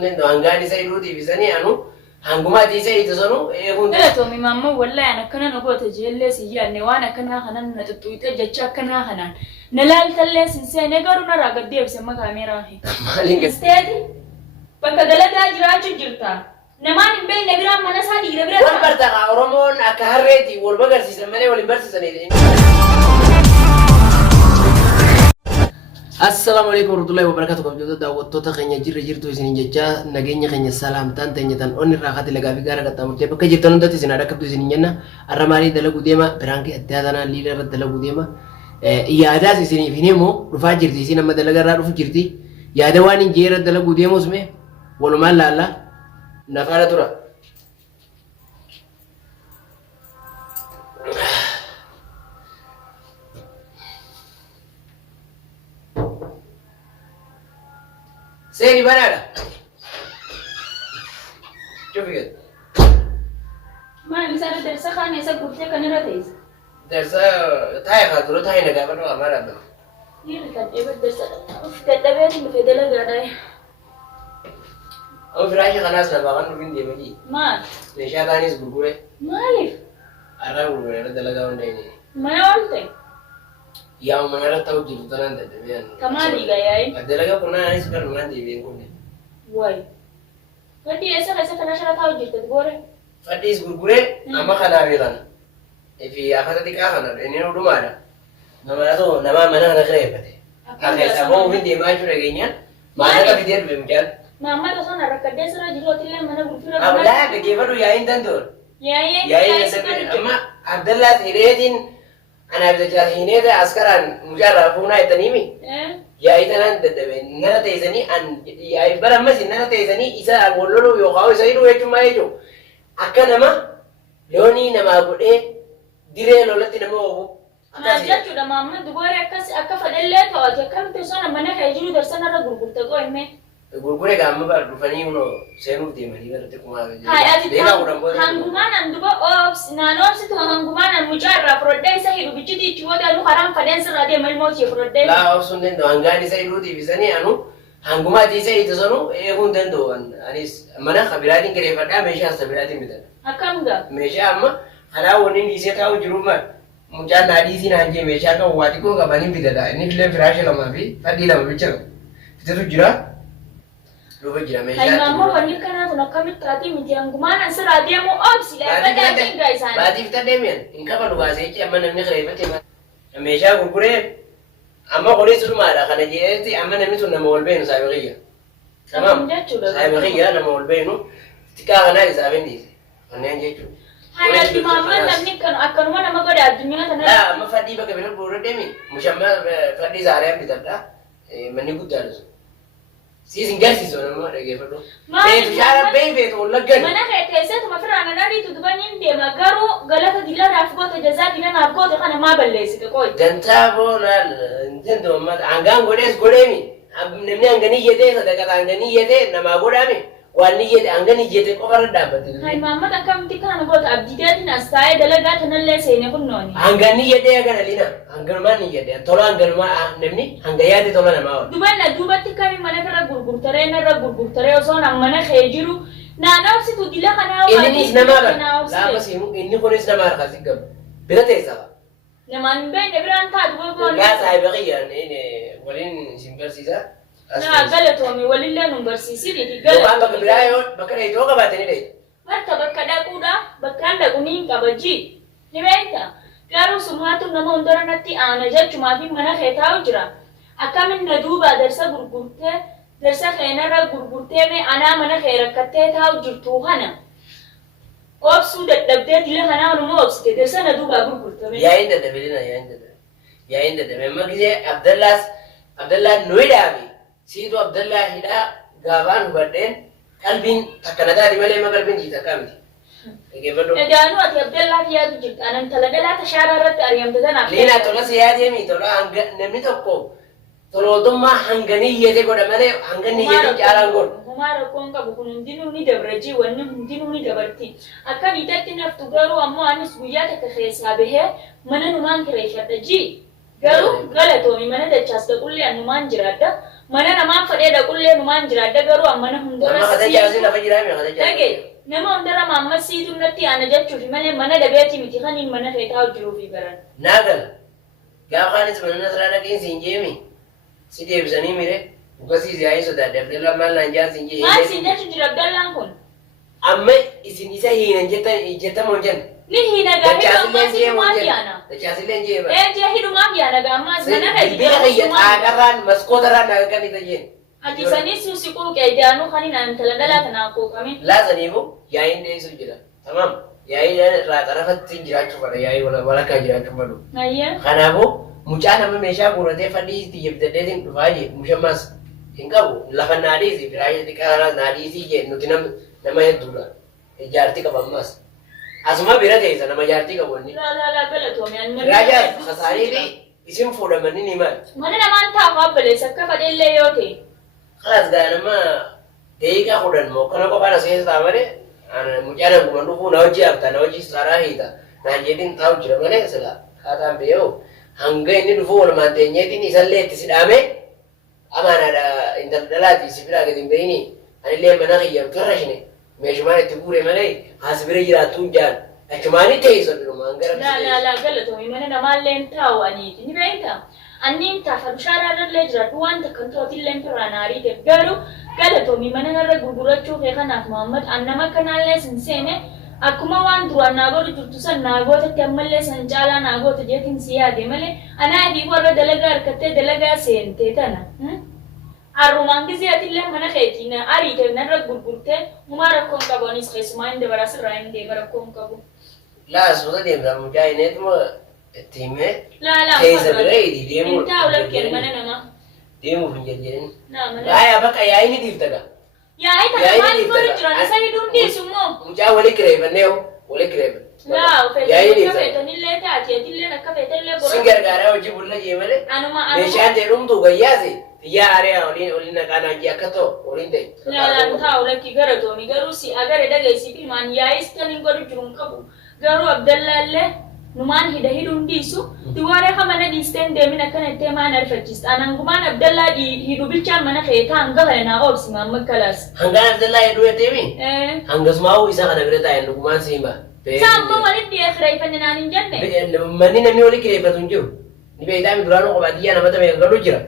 Nendo hangani sai ruti bisani anu hangumati sai itosonu ehun. Tomi mamma wallahi ana kana nagota jelle siyanne wana kana hanan na tutuita jacha kana hanan. Nalal talle sinse negaru na ragadde bisama kamera hi. Malinga Steady. Bakka galata jiraachuu jirta. Namaan hin beekne biraan mana isaa dhiira bira wal bartaqa Oromoon akka harreeti wal bagarsiisan malee wal hin barsiisanidha. Assalamu alaikum warahmatullahi wabarakatuh. Kabajamtoota daawwattoota keenya jirtu isiniin jecha nageenya keenya salaamtaan teenyatan onni raaqati lagaa fi gaara qaxxaamurtee bakka jirtan hundatti isin dhaqqabdu isiniin jenna. Har'a maalii dalaguu deema biraankii addaa tanaa liida irratti dalaguu deema. Yaadaas isiniif hin himu dhufaa jirti isin amma dalaga irraa dhufu jirti. Yaada waan hin jeera dalaguu deemus mee walumaan laalla nafaana tura. Seni banana. Coba lihat. Mana misalnya dari sekarang saya kurang kan ini Dersa thai kan dulu thai negara mana mana apa? Ini kan ibu dersa. Kita biar ini beda lagi ada ya. Oh berarti kan asal bahkan mungkin dia mesti. Mas. Nesha tani segugure. Malif. Arah gugure ada dalaga onda ini. Mana orang Ya mana tahu jiru tanah ada dia. Kamali gaya ini. Dalaga pernah anis kan mana dia yang kuni. Why? Tadi esa kena syarat tahu jiru gore. Fadis gugure, ama kana bilan. Ifi akata tika kana ini udah mana. Nama itu nama mana nak kerja pasti. Akhir sabun mungkin dia maju lagi nya. Mana tapi dia bermacam. Mama tu sana rakyat desa lagi lo tiada mana gufira. Ablah, kekibat tu yain tentu. Yain. Yain tapi ama Abdullah Hiredin, anak belajar ini tu askaran mujarab puna itu nimi. Yain tenan tetapi nana teisani an yain beramai sih nana teisani isa agololo yo kau isa itu cuma itu. Akan nama Leoni nama bude dire lolati nama obu. Macam tu dah mama tu gore akka fadelle tu aja kan tu sana mana kajiru darsana ra gurgur tu kau ini. Gurgure gamma bar rufani uno senu ti mari bar te kuma hai ati hangumanan duba ops nanos itu hangumanan mujarra prodai sahiru bichiti chuoda anu haram faden sara de mal mochi prodai la opsun den do angani sai ruti bisani anu hanguma ti sai to sonu ehun den do anis mana khabiratin kare fada mesha sabiratin bidan akam ga mesha amma hala wonin di se tawo juruma mujan nadi sin anje mesha ka wati ko ga bani bidada ni le firash la mafi fadi la bichang itu jira Lupa jira mesha. Hai mama wanita kana tu nak kami terati minti hangumanan sara dia mau ops lah pada tinggal sana. Bati kita demian. Inka kalau bahasa itu aman namanya kerja tema. Mesha gurgure amma kore suru mara kana je ti amma namni tunna molbenu sai bariya. Tamam. Sai bariya na molbenu. Tika kana isaben di. Anen je tu. Hai ati mama namni kan akan mana nama kau dah dunia sana. La amma fadi baka bela gurgure demi. Mushamma fadi zare am bitada. Mani guddaru. Season gas is on a reggae. They share a baby to look good. Mana kaya saya tu mafra nari tu tuan ini dia magaru galata dilar aku tu jazat dinar aku tu kan mabel lesi tu koi. Janta bola, jento mat anggang godes godemi. Nemni angani yede sa dekat angani yede nama godami. Wani yede angani yede kau kalau dapat. Hai mama tak kamu tikan aku tu abdi dia di nasai dalaga tanah lesi ini pun noni. Angani yede agan alina. Anggan mani yede. Tolong anggan ma nemni anggaya de tolong nama. Duba tikami mana kara gurgur tere oso nang mana kejiru. Nana si tu dila kana. Ini nama kan? Lama sih ini konis nama kasih ke. Berarti apa? Naman ben ebran ta duba ko. Gas ay bagian ini walin simpel sisa. Na galato mi walilla number sisiri di Galato galato. baka bilayo baka itu ka batini deh. Marta baka da kuda bakanda kuning kabaji. Nimenta. Karo sumatu nama undara natti ana ja cuma bi mana kheta ujra. Akamin naduba darsa gurgurte darsa khainara gurgurte me ana mana khaira katte ta ujurtu hana. Opsu da dabde dile hana no ops ke darsa naduba gurgurte me. Ya inda da bilina ya inda da memang kise Abdullah Noida bi. Situ Abdullah hida gaban baden kalbin takanada di male magalbin jita kamti. Ejanu ati Abdullah ya tu jita anan taladala tashararat ariyam tadana. Lina tola siyadi mi tola nemni tokko. Tolo dumma hangani yede goda male hangani yede jalan god. Humara konka bukun dinu ni dabraji wanni dinu ni dabarti. Akan itatti naftu garu ammo anis guyata ka khesabehe mana numan kire shataji. Garu galato mi mana da chasta kulli anuman jirada. mana namaan fadhee dhaqullee numaan jiraadha garuu amma na hundara Amma kata jaasi lafa jiraame kata jaasi. Dhage nama hundara mamma siitu natti aana jechuufi malee mana dhabeeti miti kaniin mana feetaa jiruufi baran. Naagal gaafaanis mana nasraa dhaqiin siin jeemi si deebisanii mire ugasii siyaayii sodaadde Abdallaa maal naan jaan siin jee. Maal siin jechu jira Abdallaan kun? Amma isin isa hiinan jettamoo jenna. Ni hiina gaafi ammaas hidumaan yaana. Dachaasillee jeeba. Jee hidumaan yaana gaammaas mana Bilbila kiyya xaagarraan maskootarraan naagan isa jeen. Ati sanis susi kuuqee jaanuu kan hin tala dhalaa kanaa kuuqame. Laasaniifu yaa'iin deessu jira. Tamam. Yaa'ii irraa xarafatti jiraachuu fadha yaa'ii walakkaa jiraachuu fadhu. Ayyaa. Kanaafuu mucaa nama meeshaa guurratee fadhii xiyyeeffatee dhufaa jee mushammaas hin qabu lafa naadhiisi firaayii xiqqaa naadhiisii jee nuti nama hedduudha. Jaartii qaba ammas. Asuma bira teessa nama jaartii qabu inni. Laa galatoomiyaan. Raajaa kasaarii fi isin fuudhamanii ni maal? Mana namaan taa'u abbaleessa akka fadheellee yoo ta'e. Kalas gaa nama deeqaa kudhan moo kana qofaan as keessa ta'a malee mucaan akkuma dhufuu na hojii hafta na hojii saraa hiita na jedhin taa'u jira malee sila haataan beeyoo hanga inni dhufuu walumaan teenyeetiin isallee itti sidhaame amaanaadha intaldalaati si biraa gadi hin beeyini anillee mana kiyyam turrashine meeshumaan itti guure malee haas bira jiraattuun jaan achumaanii teessa birumaan gara laa galatoomi mana namaallee taa'u aniiti ni beektaa. Anniin taafa bishaararra jiraatu waan takkan tootillee firraa naarii ta'e garuu galatoomi mana narra gurgurachuu kee kanaaf Muhammad annama kanaallee sin seene akkuma waan duraan naagoota jirtu san naagootatti ammallee san caalaa naagoota jeetiin si yaade malee anaa adii warra dalagaa harkattee dalagaa seentee tana. Harrumaan gizeetillee mana keetiin ariitee narra gurgurtee humaa rakkoon qabu anis keessumaa hin dabarasirraa hin deema rakkoon qabu. Laasuuta deemsa mucaa ineetuma itti himee Laa keessa bira idi deemuu taa'u lakkeen mana namaa. deemuuf hin jedhin. Naa mana. Baay'ee bakka yaa'ii ni dhiiftaga. Yaa'ii kana maaliif godhu jiran isa hidhuun dhiisu immoo? Mucaa walii kireeffannee walii kireeffanne. Laa feetan akka feetanillee taateetillee akka feetanillee Sin gargaaraa hojii bulla jee malee Anuma meeshaan ta'e dhumtuu gayyaase xiyyaa aariyaa waliin naqaan hojii akka ta'u waliin ta'e. laalaan taa'u lakki gara toomi garuu si agare dhageessi filmaan yaa'is kan hin godhu jiru hin qabu garuu Abdallaallee numaan hidhuun dhiisu diwaaree hamana dhiisteen deemin akkana ittee maan arfachiista anangumaan Abdallaa hidhu bilchaan mana feetaa hanga kana naa oobsi maamma kalaas. Hangaan Abdallaa heduu etteemi hangasumaa'uu isaa kana bira taa'e dhugumaan siima. Saamma walitti dhiyeef reeffanne naan hin jenne. Manni namni walii kireeffatu hin jiru. Ni beektaa duraanuu qobaatiyyaa namatti meeqalu jira.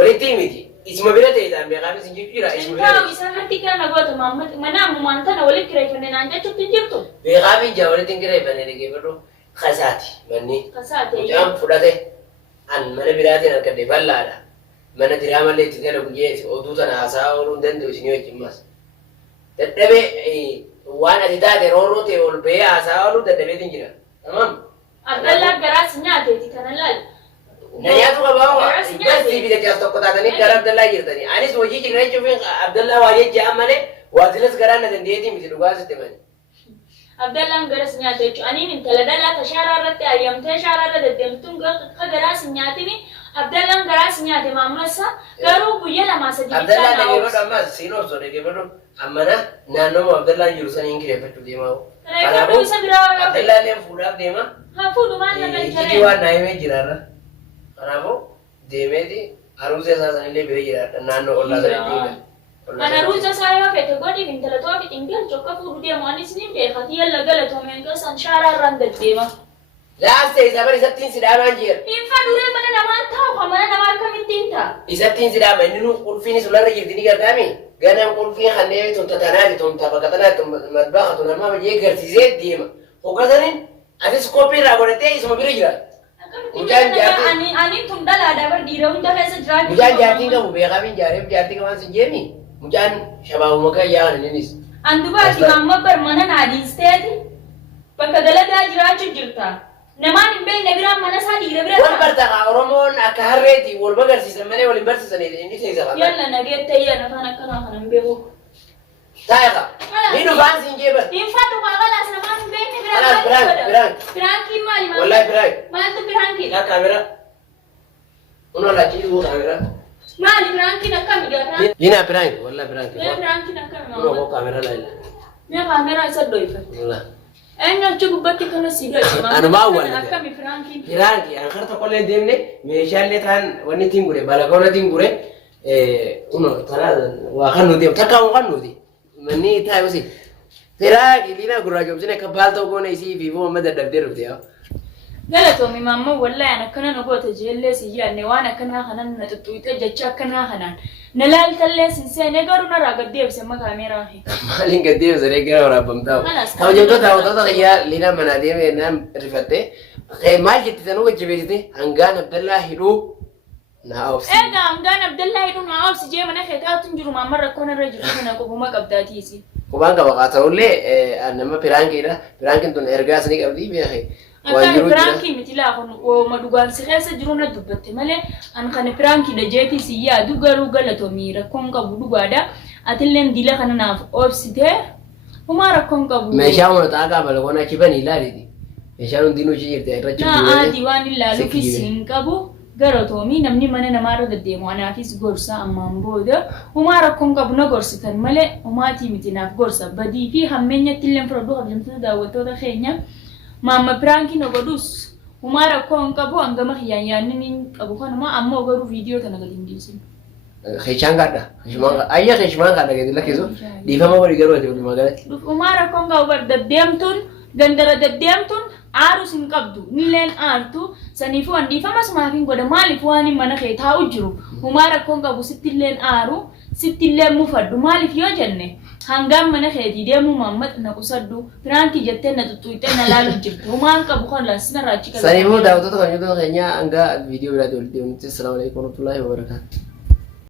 Walitti miti. Isuma bira ta'e isaan beekaanis hin jirtu jira. Taa'u isaan harti kana nagoota mana ammumaan tana walitti kireeffanne naan jechuutti hin jirtu. Beekaafi ijaa walitti hin kireeffanne dhaggeeffadhu. Kasaati manni. Kasaate. Mucaan fudhate an mana biraatiin argadde bal'aadha. Mana diraa malee itti gala guyyee oduu tana haasaa ooluu hin danda'u isinii wajjin mas. Dadhabee waan ati taate roorroo ta'e ol ba'ee haasaa ooluu dadhabeetiin jira. Tamam. Abdallaa garaas nyaateeti kana laal. Na nyaatu qabaa basti bitachaas tokko taatanii gara Abdallaa jirtanii. Anis hojii cirrachuuf Abdallaa waa jechaa malee waatilas garaa na dandeetii miti dhugaa sitti mani. Abdallaan garas nyaate jechuudha. Aniin intala dhalaa shaaraa irratti ayyamtee shaaraa irra deddeemtuun ka garaas nyaatini Abdallaan garaas nyaate maammassa garuu guyyaa lamaa sadii Abdallaan dhaggeeffadhu ammas siin obsoo dhaggeeffadhu ammana naannoo Abdallaan jiru saniin kireeffachuu deemaa. Reeffadhu isa biraa Abdallaallee fuudhaaf deema. haa fuudhu maal na galchare. Ijji waan naayimee jiraarra. Kanaafuu deemeeti haruusa isaa sanillee bira jiraadha naannoo ollaa sana Ana ruuza saya fete godi intala tofi tinggal joka fudu dia manis ni be khati yalla gala to men gasan shara ran da dema laaste isabari sattiin sidaamaan jira infa dure mana nama tahu kamana nama kamittinta isattiin sidaama inni nu qulfiin sularra jirti ni gargaami ganam qulfiin kanneen tun tatanaati tun tapaqatanaati tun madbaqa tun amma bajee garsiisee deema hoggasanin atis kophii irraa godhatee isuma bira jira mucaan jaartii ani tun dala dabar dira hunda keessa jiraatu mucaan jaartii qabu beekaafiin jaareef jaartii qabaan sin jeemi mucaan shabaabuma kan yaa'an innis andubaati mamma bar mana naadiisteeti bakka dalagaa jiraachuu jirta namaan hin beekne biraan mana isaa dhiira bira wal bartaqa oromoon akka harreeti wal bagarsiisan malee wal hin barsiisaniidha inni keessa qaba yalla nageetta iyya nafaan akkanaa kana hin beeku taayaqa ni dhufaan siin jeeban infatu qaqalaas namaan hin beekne biraan biraankiin maali maal wallahi biraan maaltu biraankiin yaa kaamera uno lachi uu kaamera maali biraankiin akkami gaafaa Dina biraan wallahi biraan biraankiin akkami uno ko kaamera laila mee kaameraa isa dhoyfate wallahi eenyu achi gubbatti kana si dhoyfama Anumaa wal akkami biraankiin Biraan an harta qollee deemne meeshaalee ta'an wanni ittiin gure balagoona ittiin gure uno tanaa waa kan nuti takka waan nuti manni taa'u si firaa gilina gurraacha obsine akka baaltoo goone isii fi boo madda dabdee rufte yaa galatoomi mamma wallahi ana kana na goota jeellee si yaanne waan akkanaa kanan na tuttuute jecha akkanaa kanaan na laaltallee sinseene garuu na raa gaddeebise amma kaameeraa fi maaliin gaddeebise reegara waraabamtaa kabajamtoota daawwattoota kiyyaa liina manaa deemee naan rifatte maal jetti sanuu wajjibeessite hangaan abdallaa hidhuu naa obsi egaa hangaan abdallaa hidhuu naa obsi jee mana keetaatu hin jiru mamma rakkoon irra jiru kana qofuma qabdaatiisi qubaan qaba haa ta'ullee nama piraankiidha piraankiin tun ergaas ni qabdi beekee Akan pranki mitila kon o madugan sikasa jiruna dubbate male an kan pranki da jeti siya du garu galato mira kon ka budu gada atilen dila kana na obsite umara kon ka budu meeshaa wala taaga bala kona kibani laali meeshaan hundinuu shi jirte irra chibu na diwani lalu kisin kabu garato mi namni mana na maro da demo ana fis gorsa amma mboda umara kon ka buna gorsitan male umati mitina gorsa badi fi hammenya tilen produ habjamtu da wato da khenya Mama pranki no godus umara kon kabu angama khiyanyanin kabu kan ma amma garu video tan ga dindisin khichan gada khishman ayya khishman gada ga dilakizo difama bari garu ati magala umara kon ga bar daddemtun gandara daddemtun aru sin qabdu nilen artu sanifu andi fama smakin goda malifu ani mana kheta ujru umara kon ga busittilen aru sittilen mufaddu malif yo jenne hangam mana khedi demu mamad na kusaddu pranki jette na tutuite na lalu jirtu uman ka bukan la sina rachi ka sanifu daawwattoota kan yoo ta'u keenya hanga video biraatti walitti deemnutti assalamu alaikum warahmatullahi wabarakatuh